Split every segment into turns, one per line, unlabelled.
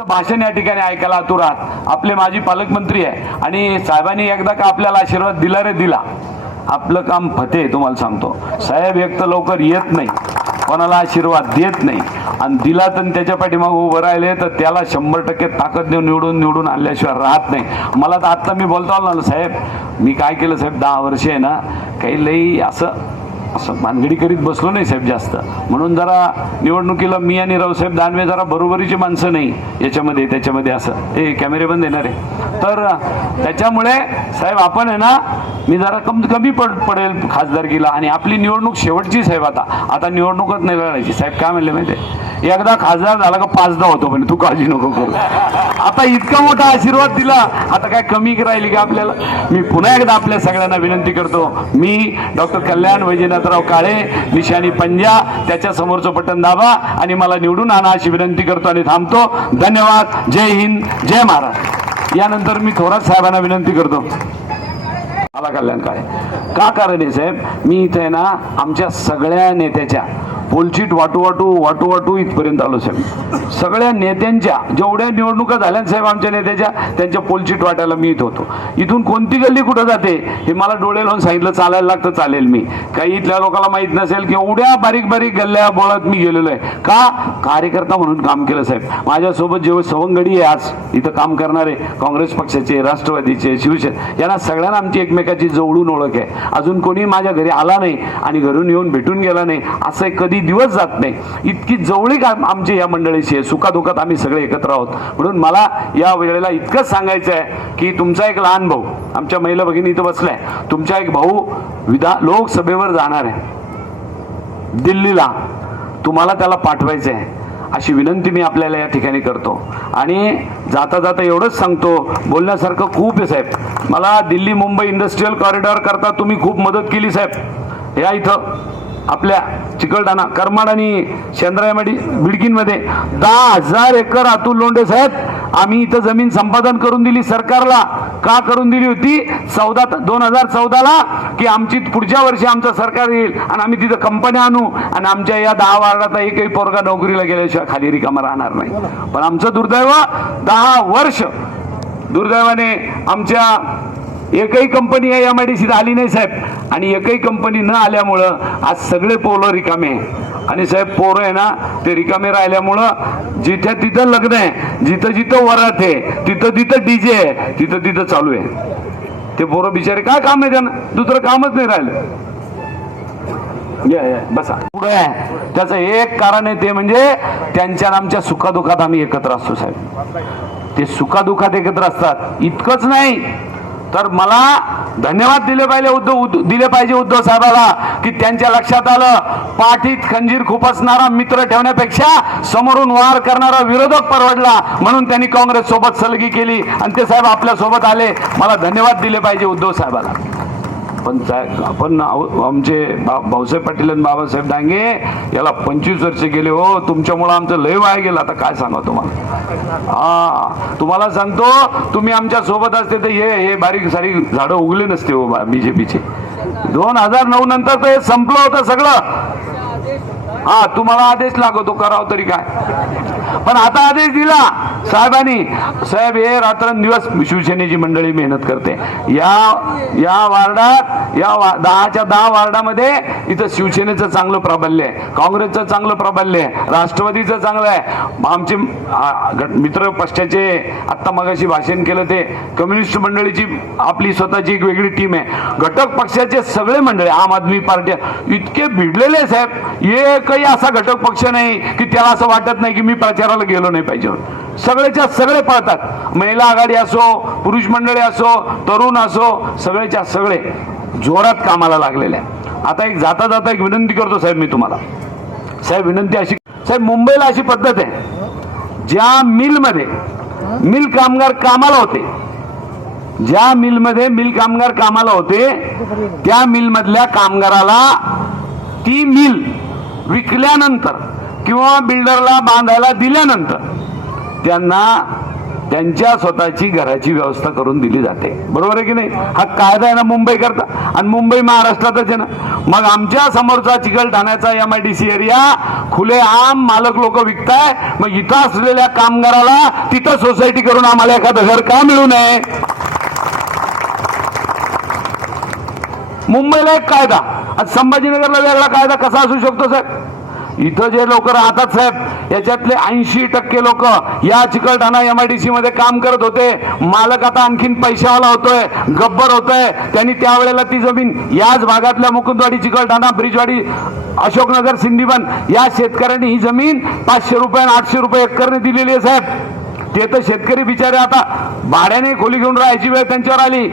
भाषण या ठिकाणी ऐकायला आतुर आपले माजी पालकमंत्री आहे. आणि साहेबांनी एकदा का आपल्याला आशीर्वाद दिला रे दिला? आपलं काम फते तुम्हाला सांगतो. साहेब एक तर लवकर येत नाही. कोणाला आशीर्वाद देत नाही. आणि दिला तर त्याच्या पाठीमागे उभं राहिले तर त्याला शंभर टक्के ताकद देऊन निवडून निवडून आणल्याशिवाय राहत नाही. मला तर आत्ता मी बोलतो आलो ना साहेब. मी काय केलं साहेब? दहा वर्ष आहे ना काही लई असं असं भानगडी करीत बसलो नाही साहेब जास्त. म्हणून जरा निवडणुकीला मी आणि रावसाहेब दानवे जरा बरोबरीची माणसं नाही. याच्यामध्ये त्याच्यामध्ये असं. हे कॅमेरे बंद येणार आहे तर त्याच्यामुळे साहेब आपण आहे ना मी जरा कम कमी पड पडेल खासदारकीला आणि आपली निवडणूक शेवटची साहेब आता. आता निवडणूकच नाही लढायची. साहेब काय म्हणले माहिती आहे? एकदा खासदार झाला का पाचदा होतो म्हणे. तू काळजी नको करू. आता इतका मोठा आशीर्वाद दिला. आता काय कमी राहिली का आपल्याला? मी पुन्हा एकदा आपल्या सगळ्यांना विनंती करतो. मी डॉक्टर कल्याण वैजनाथराव काळे निशाणी पंजा त्याच्या समोरचं बटन दाबा आणि मला निवडून आणा अशी विनंती करतो आणि थांबतो. धन्यवाद. जय हिंद. जय महाराज यानंतर मी थोरात साहेबांना विनंती करतो. आला कल्याण का कारण आहे साहेब? मी इथे ना आमच्या सगळ्या नेत्याच्या पोलचीट वाटू वाटू वाटू वाटू इथपर्यंत आलो साहेब सगळ्या नेत्यांच्या जेवढ्या निवडणुका झाल्या साहेब आमच्या नेत्याच्या त्यांच्या पोलचीट वाटायला मी इथं होतो. इथून कोणती गल्ली कुठं जाते हे मला डोळे लावून सांगितलं चालायला लागतं चालेल मी. काही इथल्या लोकांना माहीत नसेल की एवढ्या बारीक बारीक गल्ल्या बोळत मी गेलेलो आहे. का? कार्यकर्ता म्हणून काम केलं साहेब. माझ्यासोबत जेव्हा सवंगडी आहे आज इथं काम करणारे काँग्रेस पक्षाचे राष्ट्रवादीचे शिवसेना यांना सगळ्यांना आमची एकमेकाची जवळून ओळख आहे. अजून कोणी माझ्या घरी आला नाही आणि घरून येऊन भेटून गेला नाही असं कधी दिवस जात नाही. इतकी जवळीक आमची या मंडळीची आहे. सुखादुखात आम्ही सगळे एकत्र आहोत. म्हणून मला या वेळेला इतकंच सांगायचं आहे की तुमचा एक लहान भाऊ आमच्या महिला भगिनी इथं बसलाय. तुमचा एक भाऊ विधा लोकसभेवर जाणार आहे. दिल्लीला. तुम्हाला त्याला पाठवायचं आहे अशी विनंती मी आपल्याला या ठिकाणी करतो. आणि जाता जाता एवढंच सांगतो बोलण्यासारखं खूप आहे साहेब. मला दिल्ली मुंबई इंडस्ट्रीयल कॉरिडॉर करता तुम्ही खूप मदत केली साहेब. या इथं. आपल्या चिकलठाणा करमाड आणि शेंद्रायमाडी बिडकीनमध्ये दहा हजार एकर अतुल लोंढे साहेब आम्ही इथं जमीन संपादन करून दिली सरकारला का करून दिली होती? चौदा दोन हजार चौदाला की आमची पुढच्या वर्षी आमचं सरकार येईल आणि आम्ही तिथं कंपन्या आणू आणि आमच्या या दहा वार्डात एकही पोरगा नोकरीला गेल्याशिवाय खाली रिकामा राहणार नाही. पण आमचं दुर्दैव दहा वर्ष दुर्दैवाने आमच्या एकही कंपनी या एम आय डी सीत आली नाही साहेब. आणि एकही कंपनी न आल्यामुळं आज सगळे पोलं रिकामे आणि साहेब पोरं आहे ना ते रिकामे राहिल्यामुळं जिथे तिथं लग्न आहे जिथं जिथं वरात आहे तिथं तिथं डीजे आहे तिथं तिथं चालू आहे. ते पोरं बिचारे काय काम आहे त्यांना? दुसरं कामच नाही राहिलं. या, बसा. पुढे आहे. त्याचं एक कारण आहे ते म्हणजे त्यांच्या आमच्या सुखादुखात आम्ही एकत्र असतो साहेब. ते सुखादुखात एकत्र असतात. इतकंच नाही तर मला धन्यवाद दिले पाहिजे उद्धव दिले पाहिजे उद्धव साहेबाला की त्यांच्या लक्षात आलं. पाठीत खंजीर खुपसणारा मित्र ठेवण्यापेक्षा समोरून वार करणारा विरोधक परवडला म्हणून त्यांनी काँग्रेस सोबत सलगी केली आणि ते साहेब आपल्यासोबत आले. मला धन्यवाद दिले पाहिजे उद्धव साहेबाला. पण सा- आपण आमचे भाऊसाहेब पाटील आणि बाबासाहेब डांगे याला पंचवीस वर्ष गेले. हो तुमच्यामुळं आमचं लय वाया गेलं. आता काय सांगा तुम्हाला? हा तुम्हाला सांगतो तुम्ही आमच्यासोबत असते तर हे हे बारीक सारीक झाडं उगले नसते हो बीजेपीचे दोन हजार नऊ नंतर तर हे संपलं होतं सगळं. हा तुम्हाला आदेश लागतो करावं तरी काय? पण आता आदेश दिला. साहेबांनी साहेब हे रात्रंदिवस शिवसेनेची मंडळी मेहनत करते. या या वार्डात या वा- दहाच्या दहा वार्डामध्ये इथं शिवसेनेचं चांगलं प्राबल्य आहे. काँग्रेसचं चांगलं प्राबल्य आहे. राष्ट्रवादीचं चांगलं आहे. आमचे मित्र पक्षाचे आत्ता मगाशी भाषण केलं ते कम्युनिस्ट मंडळीची आपली स्वतःची एक वेगळी टीम आहे. घटक पक्षाचे सगळे मंडळी आम आदमी पार्टी इतके भिडलेले साहेब. एक एकही असा घटक पक्ष नाही की त्याला असं वाटत नाही की मी प्रचाराला गेलो नाही पाहिजे. सगळेच्या सगळे पळतात. महिला आघाडी असो पुरुष मंडळी असो तरुण असो सगळेच्या सगळे जोरात कामाला लागलेले आता एक जाता जाता एक विनंती करतो साहेब मी तुम्हाला. साहेब विनंती अशी साहेब मुंबईला अशी पद्धत आहे. ज्या मिलमध्ये मिल कामगार कामाला होते ज्या मिलमध्ये मिल कामगार कामाला होते त्या मिलमधल्या कामगाराला ती मिल विकल्यानंतर किंवा बिल्डरला बांधायला दिल्यानंतर त्यांना त्यांच्या स्वतःची घराची व्यवस्था करून दिली जाते. बरोबर आहे की नाही? हा कायदा आहे ना मुंबई करता. आणि मुंबई महाराष्ट्रातच आहे ना. मग आमच्या समोरचा चिकलठाण्याचा M I D C area खुले आम मालक लोक विकताय. मग इथं असलेल्या कामगाराला तिथं सोसायटी करून आम्हाला एखादं घर का मिळू नये? मुंबईला एक कायदा. आज संभाजीनगरला वेगळा कायदा कसा असू शकतो साहेब? इथं जे लोक राहतात साहेब याच्यातले ऐंशी टक्के लोक या Chikalthana M I D C मध्ये काम करत होते. मालक आता आणखीन पैशावाला होतोय गब्बर होतोय. त्यांनी त्यावेळेला ती जमीन याच भागातल्या मुकुंदवाडी चिकलठाणा ब्रिजवाडी अशोकनगर सिंधीबन या शेतकऱ्यांनी ही जमीन पाचशे रुपये आणि आठशे रुपये एकरने दिलेली आहे साहेब. ते तर शेतकरी बिचारे आता भाड्याने खोली घेऊन राहायची वेळ त्यांच्यावर आली.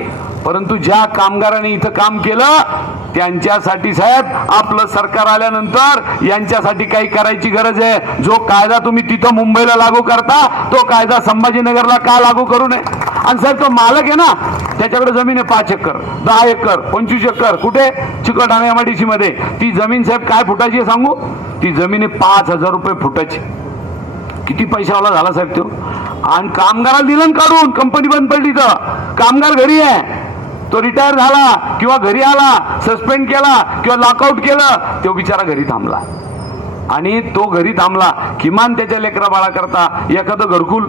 परंतु ज्या कामगारांनी इथं काम केलं त्यांच्यासाठी साहेब आपलं सरकार आल्यानंतर यांच्यासाठी काही करायची गरज आहे. जो कायदा तुम्ही तिथं मुंबईला लागू करता तो कायदा संभाजीनगरला का लागू करू नये? आणि साहेब तो मालक आहे ना त्याच्याकडे जमीन आहे पाच एकर दहा एकर पंचवीस एकर. कुठे? चिकलठाणा एमआयडीसी मध्ये. ती जमीन साहेब काय फुटाची आहे सांगू? ती जमीन आहे पाच हजार रुपये फुटाची किती पैशावाला झाला साहेब तो? आणि कामगाराला दिलं काढून कंपनी बंद पडली तर. कामगार घरी आहे. तो रिटायर झाला किंवा घरी आला सस्पेंड केला किंवा लॉकआउट केलं तो बिचारा घरी थांबला. आणि तो घरी थांबला किमान त्याच्या लेकरा बाळाकरता एखादं घरकुल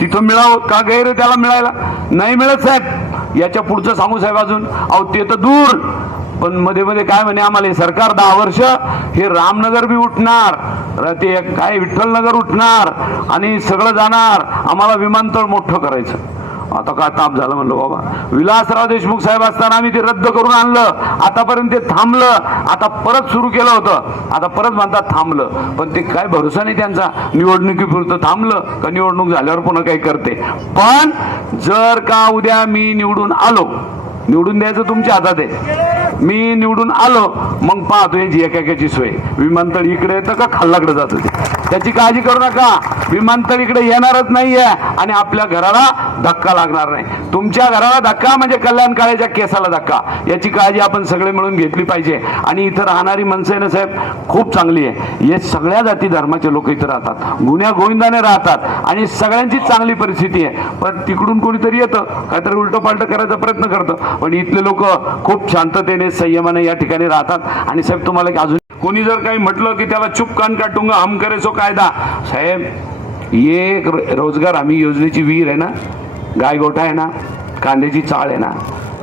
तिथं मिळावं का गैर त्याला मिळायला? नाही मिळत साहेब. याच्या पुढचं सांगू साहेब अजून. अहो ते तर दूर. पण मध्ये मध्ये काय म्हणे आम्हाला सरकार दहा वर्ष हे रामनगर बी उठणार. ते काय विठ्ठलनगर उठणार. आणि सगळं जाणार. आम्हाला विमानतळ मोठं करायचं. आता काय ताप झालं म्हणलं बाबा. विलासराव देशमुख साहेब असताना आम्ही ते रद्द करून आणलं. आतापर्यंत ते थांबलं. आता परत सुरू केलं होतं. आता परत म्हणतात थांबलं. पण ते काय भरोसा नाही त्यांचा. निवडणुकीपुरतं थांबलं का निवडणूक झाल्यावर पुन्हा काही करते. पण जर का उद्या मी निवडून आलो निवडून द्यायचं तुमच्या हातात आहे. मी निवडून आलो मग पाहतो यांची एकाची सोय. विमानतळ इकडे येतं का खाल्लाकडे जात होते त्याची काळजी करू नका. विमानतळ इकडे येणारच नाहीये आणि आपल्या घराला धक्का लागणार नाही. तुमच्या घराला धक्का म्हणजे कल्याण काळेच्या केसाला धक्का. याची काळजी आपण सगळे मिळून घेतली पाहिजे. आणि इथं राहणारी माणसं आहे ना साहेब खूप चांगली आहे. हे सगळ्या जाती धर्माचे लोक इथं राहतात. गुन्ह्या गोविंदाने राहतात. आणि सगळ्यांची चांगली परिस्थिती आहे. पण तिकडून कोणीतरी येतं. काहीतरी उलटं पालटं करायचा प्रयत्न करतं. पण इथले लोक खूप शांततेने संयमाने या ठिकाणी राहतात. आणि साहेब तुम्हाला की अजून कोणी जर काही म्हटलं की त्याला चुप कान काटुंग हम करे सो कायदा. साहेब एक रोजगार हमी योजनेची विहीर आहे ना? गायगोठा आहे ना? कांद्याची चाळ आहे ना?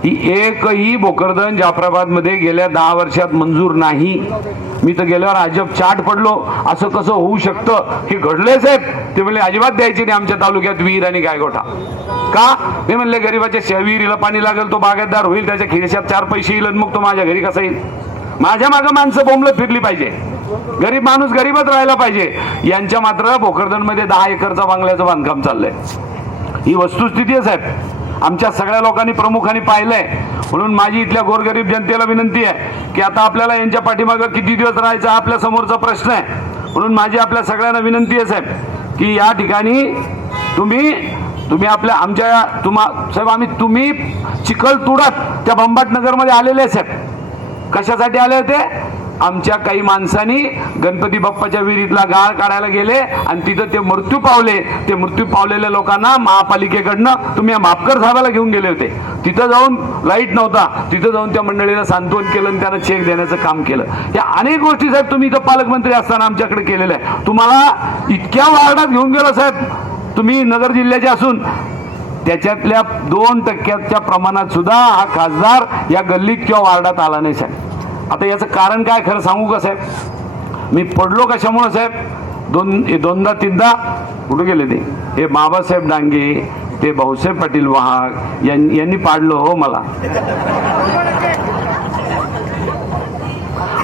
ही एकही भोकरदन जाफराबादमध्ये गेल्या दहा वर्षात मंजूर नाही. मी तर गेल्यावर अजब चाट पडलो. असं कसं होऊ शकतं? हे घडलंय साहेब. ते म्हणले अजिबात द्यायचे नाही आमच्या तालुक्यात विहीर आणि गायगोठा. का? ते म्हणले गरीबाच्या शहविहिरीला पाणी लागेल तो बागायतदार होईल त्याच्या खिशात चार पैसे येईल मग तो माझ्या घरी कसा येईल? माझ्या मागं माणसं बोंबलत फिरली पाहिजे. गरीब माणूस गरीबच राहायला पाहिजे. यांच्या मात्र भोकरदनमध्ये दहा एकरचा बांगल्याचं बांधकाम चाललंय. ही वस्तुस्थिती आहे साहेब. आमच्या सगळ्या लोकांनी प्रमुखांनी पाहिलंय. म्हणून माझी इथल्या गोरगरीब जनतेला विनंती आहे की आता आपल्याला यांच्या पाठीमागं किती दिवस राहायचा आपल्या समोरचा प्रश्न आहे. म्हणून माझी आपल्या सगळ्यांना विनंती आहे साहेब की या ठिकाणी तुम्ही तुम्ही आपल्या आमच्या तुम्हा साहेब आम्ही तुम्ही चिखल तुडत त्या बंबाट नगरमध्ये आलेले आहे, साहेब. कशासाठी आले होते? आमच्या काही माणसांनी गणपती बाप्पाच्या विहिरीतला गाळ काढायला गेले आणि तिथं ते मृत्यू पावले. ते मृत्यू पावलेल्या लोकांना महापालिकेकडनं तुम्ही मापकर साहेबाला घेऊन गेले होते. तिथं जाऊन लाइट नव्हता. तिथं जाऊन त्या मंडळीला सांत्वन केलं आणि त्यांना चेक देण्याचं काम केलं. या अनेक गोष्टी साहेब तुम्ही इथं पालकमंत्री असताना आमच्याकडे केलेल्या आहे तुम्हाला इतक्या वार्डात घेऊन गेलो साहेब. तुम्ही नगर जिल्ह्याचे असून त्याच्यातल्या दोन टक्क्याच्या प्रमाणात सुद्धा हा खासदार या गल्लीत किंवा वार्डात आला नाही साहेब. आता याचं कारण काय खरं सांगू का साहेब? मी पडलो कशामुळं साहेब? दोन दोनदा तीनदा कुठे गेले ते? हे बाबासाहेब डांगे ते भाऊसाहेब पाटील वाहक यां- यांनी पाडलं हो मला.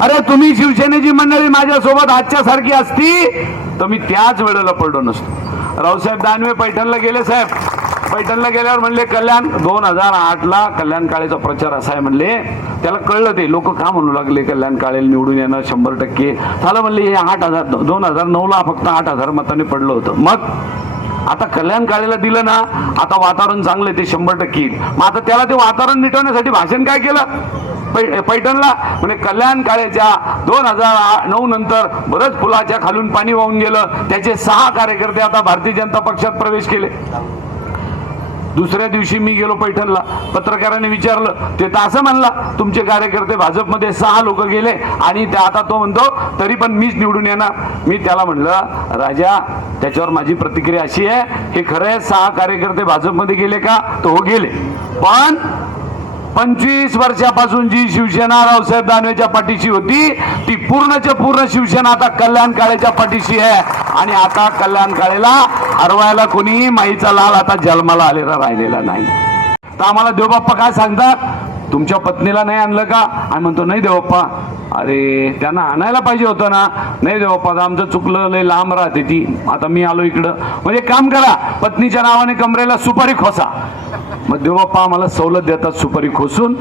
अरे तुम्ही शिवसेनेची मंडळी माझ्यासोबत आजच्या सारखी असती तर मी त्याच वेळेला पडलो नसतो. रावसाहेब दानवे पैठणला गेले साहेब. पैठणला गेल्यावर म्हणले कल्याण दोन हजार आठला कल्याण काळेचा प्रचार असा आहे म्हणले. त्याला कळलं ते लोक का म्हणू लागले कल्याण काळे निवडून येणं शंभर टक्के. झालं म्हणले हे आठ हजार दोन हजार नऊला फक्त आठ हजार मताने पडलं होतं. मग आता कल्याण काळेला दिलं ना आता वातावरण चांगलं आहे, ते शंभर टक्के. येईल मग आता त्याला ते वातावरण मिटवण्यासाठी भाषण काय केलं? पै- पैठणला. म्हणजे कल्याण काळेच्या दोन हजार नऊ नंतर बरंच पुलाच्या खालून पाणी वाहून गेलं. त्याचे सहा कार्यकर्ते आता भारतीय जनता पक्षात प्रवेश केले. दुसऱ्या दिवशी मी गेलो पैठणला. पत्रकाराने विचारलं ते तर असं म्हणला तुमचे कार्यकर्ते भाजपमध्ये सहा लोक गेले आणि ते आता तो म्हणतो तरी पण मीच निवडून येणार. मी त्याला म्हणलं राजा त्याच्यावर माझी प्रतिक्रिया अशी आहे हे खरं आहे सहा कार्यकर्ते भाजपमध्ये गेले का? तो हो गेले. पण पंचवीस वर्षापासून जी शिवसेना रावसाहेब दानवेच्या पाठीशी होती ती पूर्णच्या पूर्ण शिवसेना आता कल्याण काळेच्या पाठीशी आहे. आणि आता कल्याण काळेला हरवायला कोणीही माईचा लाल आता जन्माला आलेला राहिलेला नाही. तर आम्हाला देवबाप्पा काय सांगतात? तुमच्या पत्नीला नाही आणलं का? आणि म्हणतो नाही देवप्पा अरे त्यांना आणायला पाहिजे होतं ना. नाही देवप्पा आता आमचं चुकलं लय लांब राहते ती. आता मी आलो इकडं. म्हणजे काम करा पत्नीच्या नावाने कमरेला सुपारी खोसा. मग देवबाप्पा आम्हाला सवलत देतात सुपारी खोसून.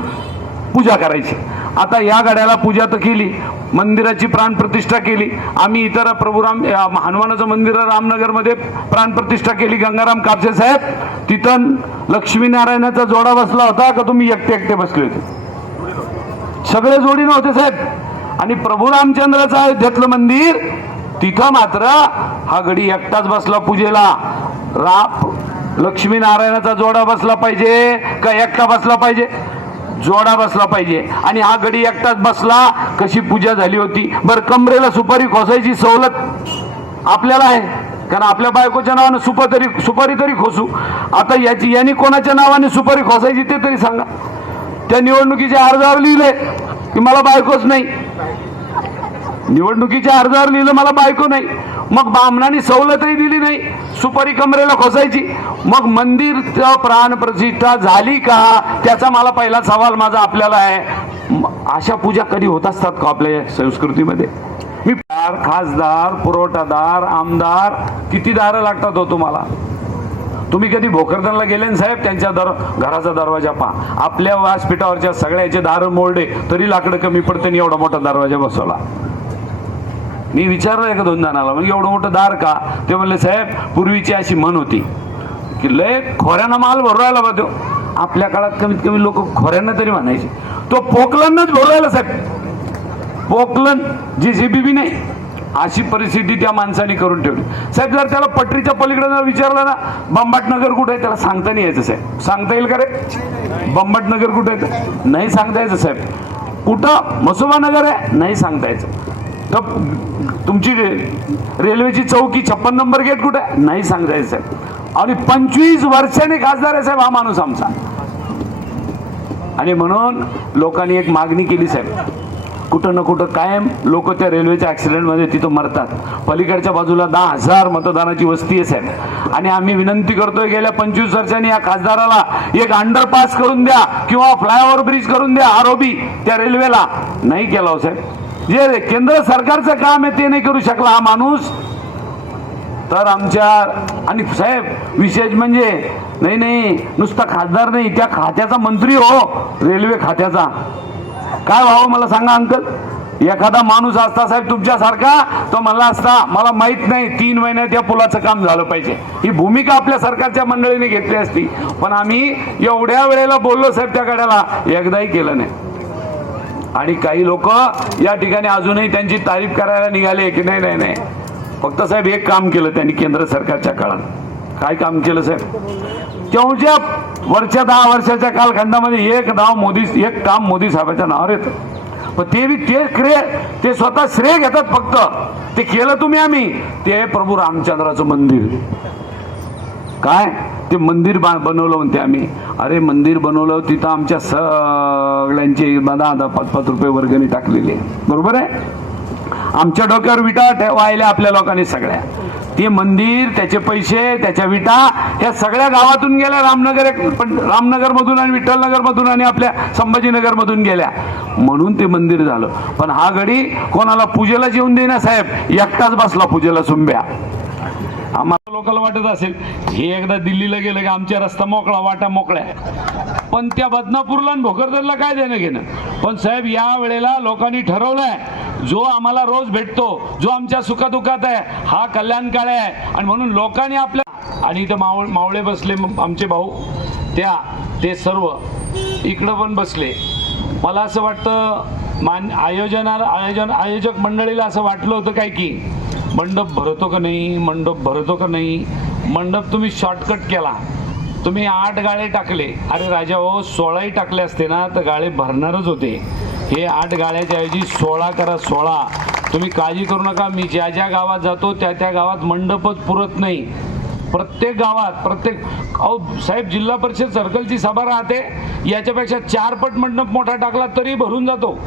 पूजा करायची. आता या गाड्याला पूजा तर केली. मंदिराची प्राणप्रतिष्ठा केली. आम्ही इतर प्रभुराम हनुमानाचं मंदिर रामनगरमध्ये प्राणप्रतिष्ठा केली. गंगाराम कापसे साहेब तिथं लक्ष्मीनारायणाचा जोडा बसला होता का? तुम्ही एकटे एकटे बसले होते. सगळे जोडी नव्हते साहेब. आणि प्रभू रामचंद्राचं अयोध्येतलं मंदिर तिथं मात्र हा गडी एकटाच बसला पूजेला. राप लक्ष्मीनारायणाचा जोडा बसला पाहिजे का एकटा बसला पाहिजे? जोडा बसला पाहिजे. आणि हा गडी एकटाच बसला कशी पूजा झाली होती? बरं कमरेला सुपारी खोसायची सवलत आपल्याला आहे. कारण आपल्या बायकोच्या नावाने सुपा तरी सुपारी तरी खोसू. आता याची यांनी कोणाच्या नावाने सुपारी खोसायची ते तरी सांगा. त्या निवडणुकीच्या अर्जावर लिहिले की मला बायकोच नाही. निवडणुकीच्या अर्जावर लिहिलं मला बायको नाही. मग बामणाने सवलतही दिली नाही. सुपारी कमरेला खोसायची. मग मंदिर प्राण प्रतिष्ठा झाली का? त्याचा मला पहिला सवाल माझा आपल्याला आहे. अशा पूजा कधी होत असतात का आपल्या संस्कृतीमध्ये? मी खासदार पुरवठादार आमदार किती दारं लागतात हो तुम्हाला? तुम्ही कधी भोकरदनला गेले ना साहेब? त्यांच्या दर घराचा दरवाजा पहा. आपल्या व्यासपीठावरच्या सगळ्याचे दारं मोडले तरी लाकडं कमी पडते आणि एवढा मोठा दरवाजा बसवला. मी विचारलं एका दोन जणाला म्हणजे एवढं मोठं दार का? ते म्हणले साहेब पूर्वीची अशी म्हण होती की लय खोऱ्यानं माल भरू राहिला बा तो. आपल्या काळात कमीत कमी लोक खोऱ्यांना तरी म्हणायचे. तो पोकलनच भरू राहिला साहेब. पोकलन जी सी बी नाही. अशी परिस्थिती त्या माणसाने करून ठेवली. साहेब जर त्याला पटरीच्या पलीकडे जर विचारलं ना बंबाटनगर कुठे आहे? त्याला सांगता नाही यायचं साहेब. सांगता येईल का रे? बंबाटनगर कुठे आहे? नाही सांगता यायचं साहेब. कुठं? मसोबा नगर आहे? नाही सांगता यायचं. तुमची रे- रेल्वेची चौकी छप्पन नंबर गेट कुठे? नाही सांगताय साहेब. आणि पंचवीस वर्षाने खासदार आहे साहेब हा माणूस आमचा. आणि म्हणून लोकांनी एक मागणी केली साहेब. कुठं ना कुठं कायम लोक त्या रेल्वेच्या ॲक्सिडेंटमध्ये तिथं मरतात. पलीकडच्या बाजूला दहा हजार मतदानाची वस्ती आहे साहेब. आणि आम्ही विनंती करतोय गेल्या पंचवीस वर्षांनी या खासदाराला एक अंडरपास करून द्या किंवा फ्लायओव्हर ब्रिज करून द्या आरोबी त्या रेल्वेला. नाही केला हो साहेब. जे केंद्र सरकारचं काम आहे ते नाही करू शकला हा माणूस. तर आमच्या आणि साहेब विशेष म्हणजे नाही नाही नुसता खासदार नाही त्या खात्याचा मंत्री हो रेल्वे खात्याचा. काय व्हावं मला सांगा अंकल? एखादा माणूस असता साहेब तुमच्यासारखा तो म्हणला असता मला माहीत नाही तीन महिन्यात या पुलाचं काम झालं पाहिजे. ही भूमिका आपल्या सरकारच्या मंडळीने घेतली असती. पण आम्ही एवढ्या वेळेला बोललो साहेब त्या गाड्याला. एकदाही केलं नाही. आणि काही लोक या ठिकाणी अजूनही त्यांची तारीफ करायला निघाले की नाही नाही नाही. फक्त साहेब एक काम केलं त्यांनी केंद्र सरकारच्या काळात. काय काम केलं साहेब? तेवढ्या वरच्या दहा वर्षाच्या कालखंडामध्ये एक नाव मोदी एक काम मोदी साहेबाच्या नावावर येतं. पण ते बी ते श्रेय ते स्वतः श्रेय घेतात फक्त. ते केलं तुम्ही आम्ही. ते प्रभू रामचंद्राचं मंदिर. काय? ते मंदिर बा बनवलं म्हणते आम्ही. अरे मंदिर बनवलं तिथं आमच्या सगळ्यांचे दहा दहा पाच पाच रुपये वर्गणी टाकलेली आहे. बरोबर आहे? आमच्या डोक्यावर विटा ठेवायला आपल्या लोकांनी सगळ्या. ते मंदिर त्याचे पैसे त्याच्या विटा या सगळ्या गावातून गेल्या रामनगर एक- पण रामनगर मधून आणि विठ्ठलनगर मधून आणि आपल्या संभाजीनगर मधून गेल्या. म्हणून ते मंदिर झालं. पण हा गडी कोणाला पूजेला जेवून देईना साहेब. एकटाच बसला पूजेला सुंब्या. आम्हाला लोकांना वाटत असेल हे एकदा दिल्लीला गेलं की आमच्या रस्ता मोकळा वाटा मोकळ्या. पण त्या बदनापूरला आणि भोकरदनला काय देणं घेणं पण साहेब या वेळेला लोकांनी ठरवलंय जो आम्हाला रोज भेटतो जो आमच्या सुखादुखात आहे हा कल्याणकाळ आहे. आणि म्हणून लोकांनी आपल्या आणि इथं मावळ मावळे बसले आमचे भाऊ. त्या ते सर्व इकडं पण बसले.
मला असं वाटतं मान आयोजनाला आयोजन आयोजक मंडळीला असं वाटलं होतं काय की मंडप भरतो का नाही? मंडप भरतो का नाही? मंडप तुम्ही शॉर्टकट केला. तुम्ही आठ गाळे टाकले. अरे राजा हो सोळाही टाकले असते ना तर गाळे भरणारच होते. हे आठ गाळ्याच्या ऐवजी सोळा करा सोळा. तुम्ही काळजी करू नका. मी ज्या ज्या गावात जातो त्या त्या गावात मंडपच पुरत नाही. प्रत्येक गावात प्रत्येक अहो साहेब जिल्हा परिषद सर्कलची सभा राहते. याच्यापेक्षा चारपट मंडप मोठा टाकला तरी भरून जातो.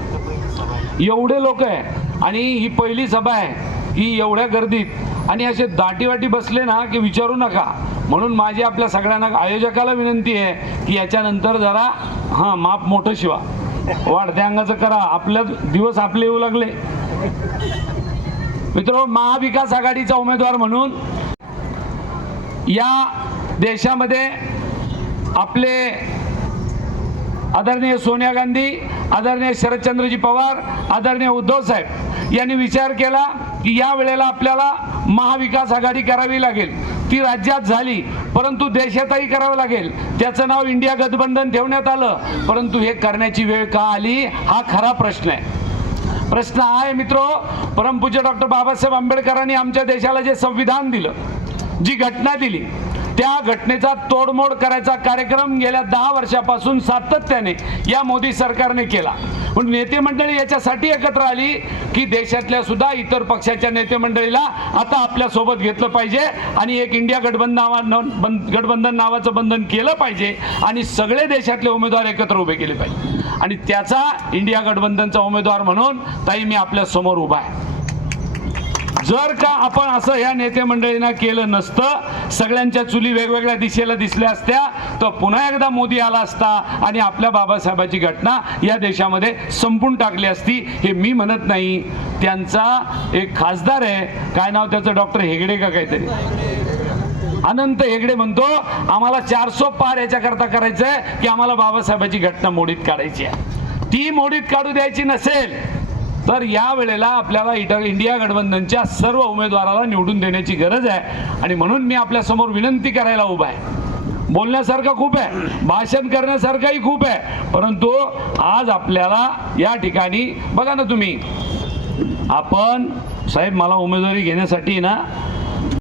एवढे लोक आहे. आणि ही पहिली सभा आहे. ही एवढ्या गर्दीत आणि असे दाटीवाटी बसले ना की विचारू नका. म्हणून माझी आपल्या सगळ्यांना आयोजकाला विनंती आहे की याच्यानंतर जरा हां माप मोठं शिवा. वाढत्या अंगाचं करा. आपल्या दिवस आपले येऊ लागले. मित्र महाविकास आघाडीचा उमेदवार म्हणून या देशामध्ये आपले आदरणीय सोनिया गांधी आदरणीय शरदचंद्रजी पवार आदरणीय उद्धव साहेब यांनी विचार केला. की या वेळेला आपल्याला महाविकास आघाडी करावी लागेल. ती राज्यात झाली परंतु देशातही करावं लागेल. त्याचं नाव इंडिया गठबंधन ठेवण्यात आलं परंतु हे करण्याची वेळ का आली हा खरा प्रश्न आहे. प्रश्न हा आहे मित्रो परमपूज्य डॉक्टर बाबासाहेब आंबेडकरांनी आमच्या देशाला जे संविधान दिलं जी घटना दिली त्या घटनेचा तोडमोड करायचा कार्यक्रम गेल्या दहा वर्षापासून सातत्याने या मोदी सरकारने केला. पण नेते मंडळी याच्यासाठी एकत्र आली की देशातल्या सुद्धा इतर पक्षाच्या नेते मंडळीला आता आपल्यासोबत घेतलं पाहिजे आणि एक इंडिया गठबंधन नावा बंद- गठबंधन नावाचं बंधन केलं पाहिजे आणि सगळे देशातले उमेदवार एकत्र उभे केले पाहिजे. आणि त्याचा इंडिया गठबंधनचा उमेदवार म्हणून ताई मी आपल्यासमोर उभा आहे. जर का आपण असं या नेते मंडळींना केलं नसतं सगळ्यांच्या चुली वेगवेगळ्या दिशेला दिसल्या असत्या तर पुन्हा एकदा मोदी आला असता आणि आपल्या बाबासाहेबाची घटना या देशामध्ये संपून टाकली असती हे मी म्हणत नाही. त्यांचा एक खासदार आहे. काय नाव त्याचं? डॉक्टर हेगडे का काहीतरी? अनंत हेगडे म्हणतो आम्हाला चारसो पार याच्याकरता करायचं आहे की आम्हाला बाबासाहेबाची घटना मोडीत काढायची आहे. ती मोडीत काढू द्यायची नसेल तर या वेळेला आपल्याला इट इंडिया गठबंधनच्या सर्व उमेदवाराला निवडून देण्याची गरज आहे. आणि म्हणून मी आपल्यासमोर विनंती करायला उभा आहे. बोलण्यासारखं खूप आहे. भाषण करण्यासारखंही खूप आहे. परंतु आज आपल्याला या ठिकाणी बघा ना तुम्ही आपण साहेब मला उमेदवारी घेण्यासाठी ना